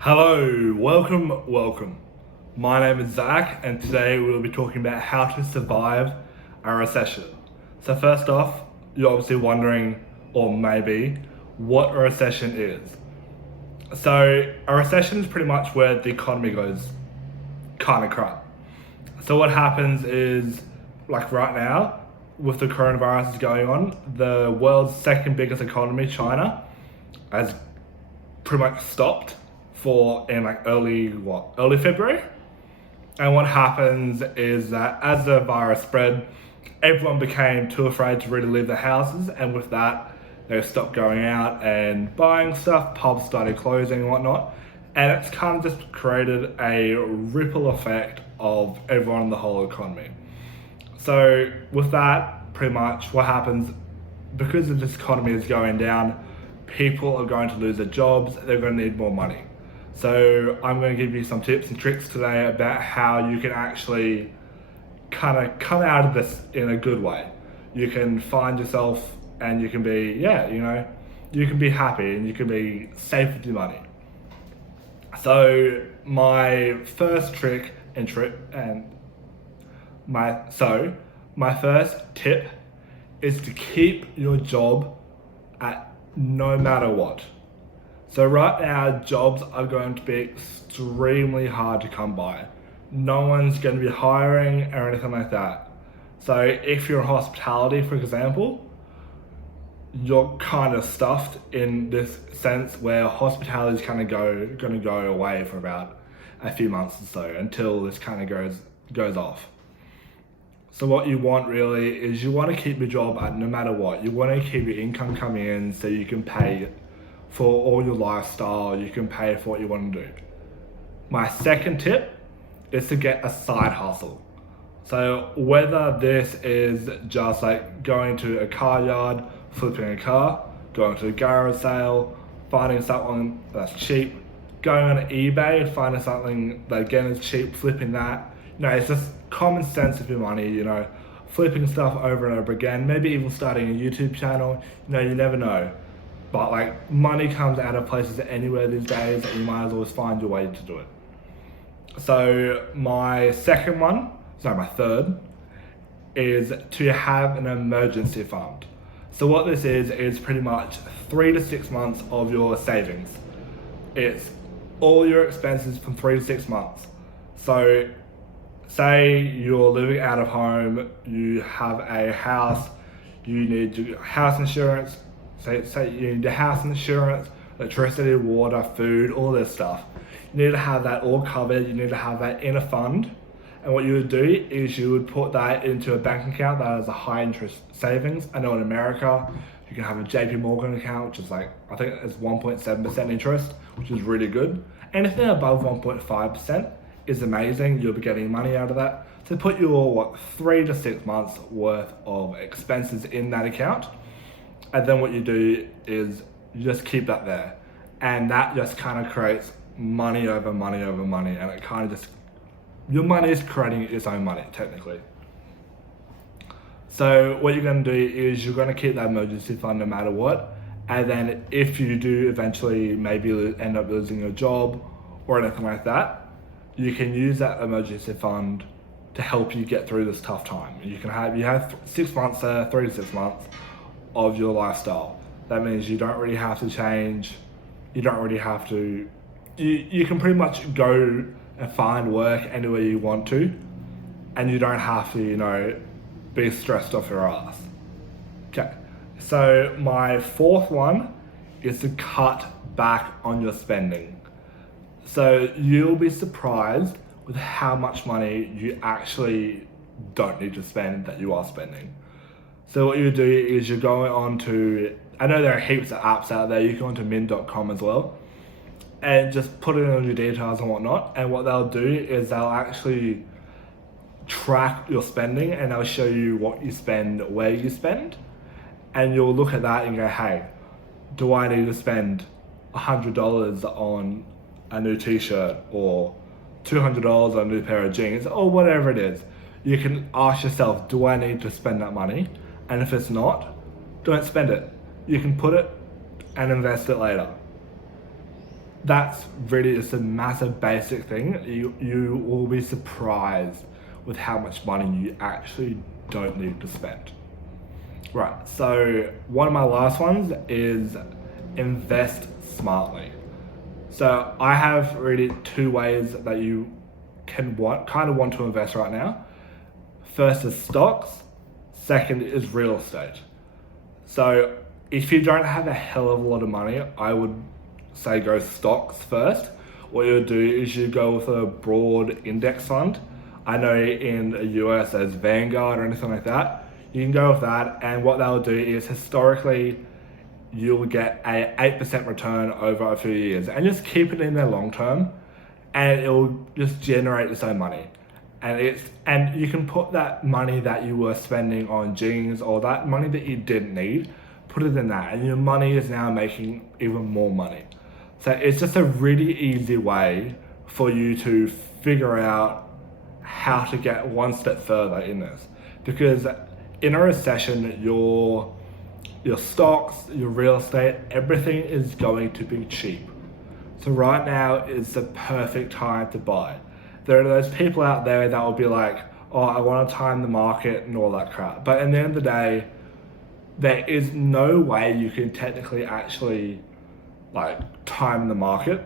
Hello, welcome. My name is Zach, and today we'll be talking about how to survive a recession. So first off, you're obviously wondering, or maybe, what a recession is. So a recession is pretty much where the economy goes kind of crap. So what happens is, like right now, with the coronavirus is going on, the world's second biggest economy, China, has pretty much stopped in like early February. And what happens is that as the virus spread, everyone became too afraid to really leave their houses, and with that, they stopped going out and buying stuff. Pubs started closing and whatnot, and it's kind of just created a ripple effect of everyone in the whole economy. So with that, pretty much what happens, because this economy is going down, people are going to lose their jobs. They're going to need more money. So I'm going to give you some tips and tricks today about how you can actually kind of come out of this in a good way. You can find yourself and you can be, you can be happy and you can be safe with your money. So my first my first tip is to keep your job at no matter what. So right now, jobs are going to be extremely hard to come by. No one's going to be hiring or anything like that. So if you're in hospitality, for example, you're kind of stuffed in this sense where hospitality is going to go away for about a few months or so until this kind of goes off. So what you want really is you want to keep your job at no matter what. You want to keep your income coming in so you can pay for all your lifestyle, you can pay for what you want to do. My second tip is to get a side hustle. So whether this is just like going to a car yard, flipping a car, going to a garage sale, finding something that's cheap, going on eBay, finding something that again is cheap, flipping that. It's just common sense with your money, flipping stuff over and over again, maybe even starting a YouTube channel, you never know. But like money comes out of places anywhere these days, and you might as well find your way to do it. So my third, is to have an emergency fund. So what this is pretty much 3 to 6 months of your savings. It's all your expenses from 3 to 6 months. So say you're living out of home, you have a house, you need your house insurance, say you need the house insurance, electricity, water, food, all this stuff. You need to have that all covered. You need to have that in a fund. And what you would do is you would put that into a bank account that has a high interest savings. I know in America, you can have a JP Morgan account, which is I think it's 1.7% interest, which is really good. Anything above 1.5% is amazing. You'll be getting money out of that. So put your 3 to 6 months worth of expenses in that account. And then what you do is you just keep that there. And that just kind of creates money over money over money. And it kind of your money is creating its own money, technically. So what you're going to do is you're going to keep that emergency fund no matter what. And then if you do eventually maybe end up losing your job or anything like that, you can use that emergency fund to help you get through this tough time. You have 6 months there, 3 to 6 months of your lifestyle. That means you don't really have to change. You don't really have to. You can pretty much go and find work anywhere you want to, and you don't have to, be stressed off your ass. Okay. So my fourth one is to cut back on your spending. So you'll be surprised with how much money you actually don't need to spend that you are spending. So what you do is you're going on to, I know there are heaps of apps out there, you can go onto mint.com as well, and just put in all your details and whatnot, and what they'll do is they'll actually track your spending and they'll show you what you spend, where you spend, and you'll look at that and go, hey, do I need to spend $100 on a new t-shirt or $200 on a new pair of jeans or whatever it is? You can ask yourself, do I need to spend that money? And if it's not, don't spend it. You can put it and invest it later. that's really just a massive basic thing. You will be surprised with how much money you actually don't need to spend. Right, so one of my last ones is invest smartly. So I have really two ways that you can kind of want to invest right now. First is stocks, second is real estate. So if you don't have a hell of a lot of money, I would say go stocks first. What you'll do is you go with a broad index fund. I know in the US there's Vanguard or anything like that. You can go with that, and what they'll do is historically you'll get a 8% return over a few years, and just keep it in there long term, and it will just generate its own money. And you can put that money that you were spending on jeans or that money that you didn't need, put it in that, and your money is now making even more money. So it's just a really easy way for you to figure out how to get one step further in this. Because in a recession, your stocks, your real estate, everything is going to be cheap. So right now is the perfect time to buy. There are those people out there that will be like, oh, I want to time the market and all that crap. But at the end of the day, there is no way you can technically actually like time the market,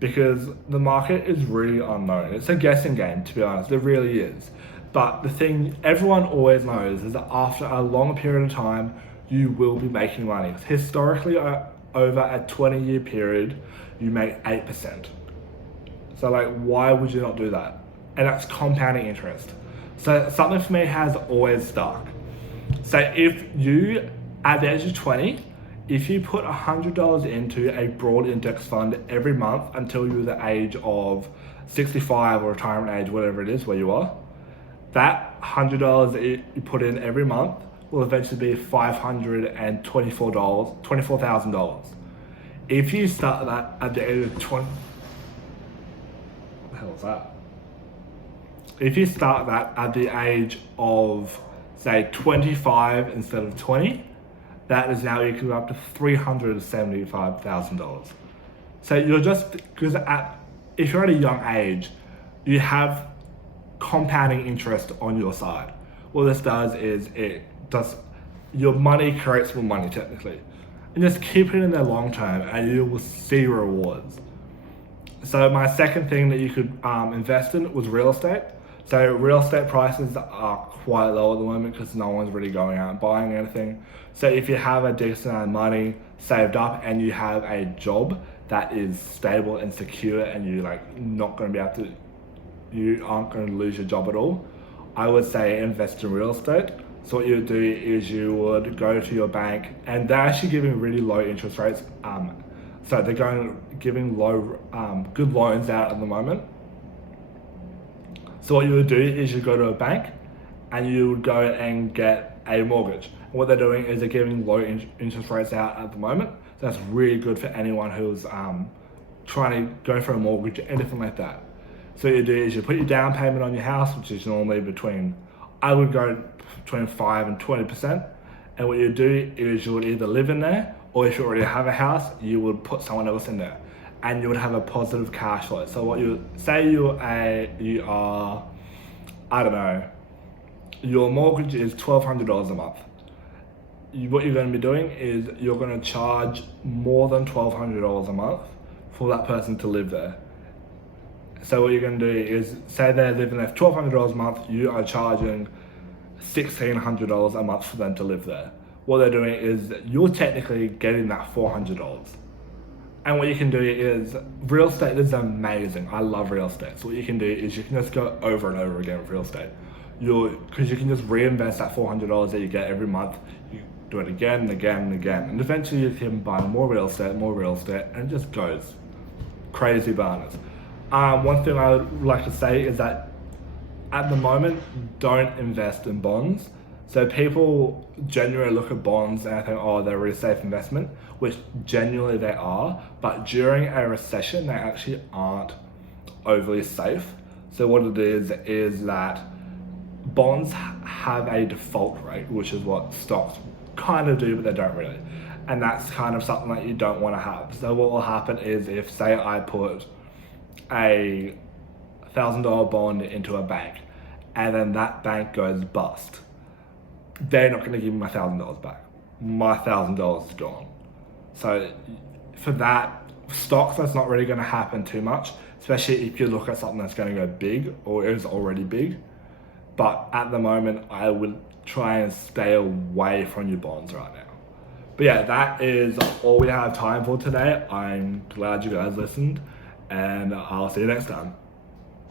because the market is really unknown. It's a guessing game, to be honest. It really is. But the thing everyone always knows is that after a long period of time, you will be making money. Historically, over a 20-year period, you make 8%. So like, why would you not do that? And that's compounding interest. So something for me has always stuck. So if you, at the age of 20, if you put $100 into a broad index fund every month until you're the age of 65 or retirement age, whatever it is where you are, that $100 that you put in every month will eventually be $24,000. If you start that at the age of 20, what the hell is that? If you start that at the age of, say, 25 instead of 20, that is now equal up to $375,000. So you're just, because if you're at a young age, you have compounding interest on your side. What this does is your money creates more money technically. And just keep it in there long term and you will see rewards. So my second thing that you could invest in was real estate. So real estate prices are quite low at the moment because no one's really going out and buying anything. So if you have a decent amount of money saved up and you have a job that is stable and secure and you aren't going to lose your job at all, I would say invest in real estate. So what you would do is you would go to your bank, and they're actually giving really low interest rates. So they're giving good loans out at the moment. So what you would do is you go to a bank and you would go and get a mortgage. And what they're doing is they're giving low interest rates out at the moment. So that's really good for anyone who's trying to go for a mortgage or anything like that. So what you do is you put your down payment on your house, which is normally I would go between 5 and 20%. And what you do is you would either live in there, or if you already have a house, you would put someone else in there, and you would have a positive cash flow. So what you say you are, I don't know, your mortgage is $1,200 a month. What you're going to be doing is you're going to charge more than $1,200 a month for that person to live there. So what you're going to do is, say they're living there for $1,200 a month, you are charging $1,600 a month for them to live there. What they're doing is you're technically getting that $400. And what you can do is, real estate is amazing. I love real estate. So what you can do is you can just go over and over again with real estate. Because you can just reinvest that $400 that you get every month. You do it again and again and again. And eventually you can buy more real estate, and it just goes crazy bananas. One thing I would like to say is that at the moment, don't invest in bonds. So people genuinely look at bonds and think, oh, they're a really safe investment, which genuinely they are, but during a recession, they actually aren't overly safe. So what it is that bonds have a default rate, which is what stocks kind of do, but they don't really. And that's kind of something that you don't want to have. So what will happen is, if say I put a $1,000 bond into a bank and then that bank goes bust, they're not going to give me my $1,000 back. My $1,000 is gone. So for that, stocks, that's not really going to happen too much, especially if you look at something that's going to go big or is already big. But at the moment, I would try and stay away from your bonds right now. But yeah, that is all we have time for today. I'm glad you guys listened, and I'll see you next time.